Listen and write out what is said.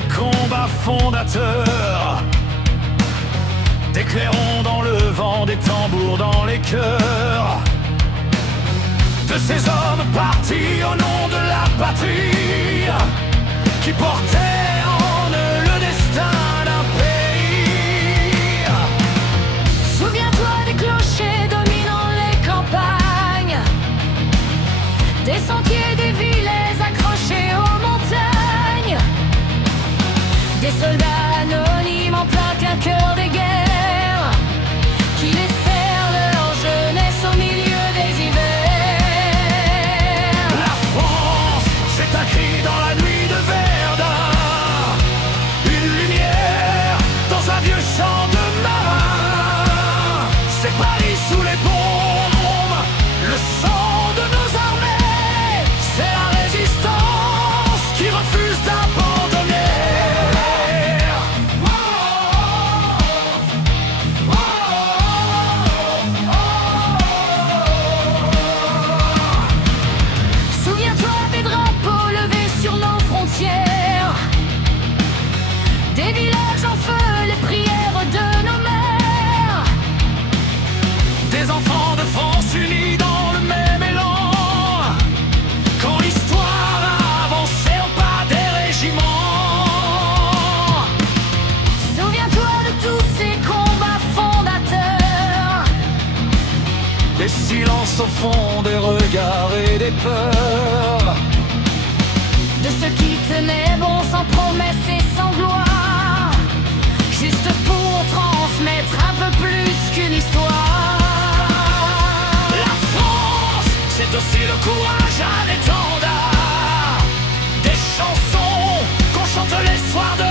des combats fondateurs, des clairons dans le vent, des tambours dans les cœurs, de ces hommes partis au nom de la patrie, qui portaient en eux le destin d'un pays. Souviens-toi des clochers dominant les campagnes, des sentiers, des villets accrochés aux montagnes, des soldats anonymes en plein cœur des guerres, qui laissèrent leur jeunesse au milieu des hivers. La France, c'est un cri dans la nuit de Verdun, une lumière dans un vieux champ de marins. C'est Paris sous les bombes, le sang de nos armées. C'est la résistance qui refuse d'abandonner. Souviens-toi des drapeaux levés sur nos frontières, des villages en feu, les prières de nos mères, Des enfants de France unis dans le même élan, quand l'histoire a avancé au pas des régiments. Souviens-toi de tous ces combats fondateurs, Des silences au fond des regards et des peurs, de ceux qui tenaient bon sans promesse et sans gloire, juste pour transmettre un peu plus qu'une histoire. La France, c'est aussi le courage, un étendard, des chansons qu'on chante les soirs de